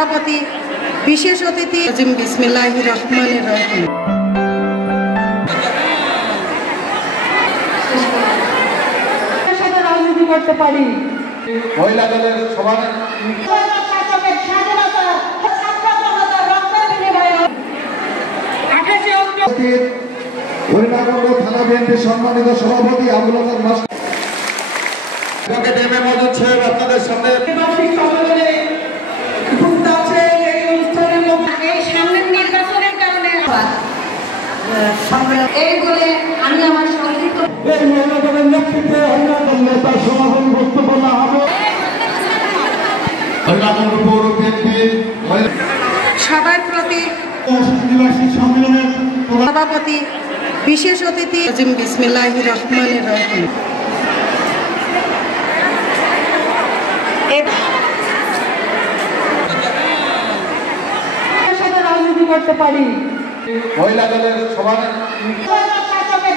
সভাপতি বিশেষ অতিথি বিসমিল্লাহির রহমানির রহিম। রাজনীতি করতে পারি মহিলা দলের সভাপতি হরিণাকুণ্ড থানা বিএনপির সম্মানিত সভাপতি আবুল হাসান মাস্টার মজুদ সাহেব আপনাদের সামনে সামনের নির্বাচনের কারণে এই বলে আমি আমার সংক্ষিপ্ত সবার প্রতি সভাপতি বিশেষ অতিথি বিসমিল্লাহির রহমানির রহিম। রাজনীতি করতে পারি মহিলা দলের সভাপতি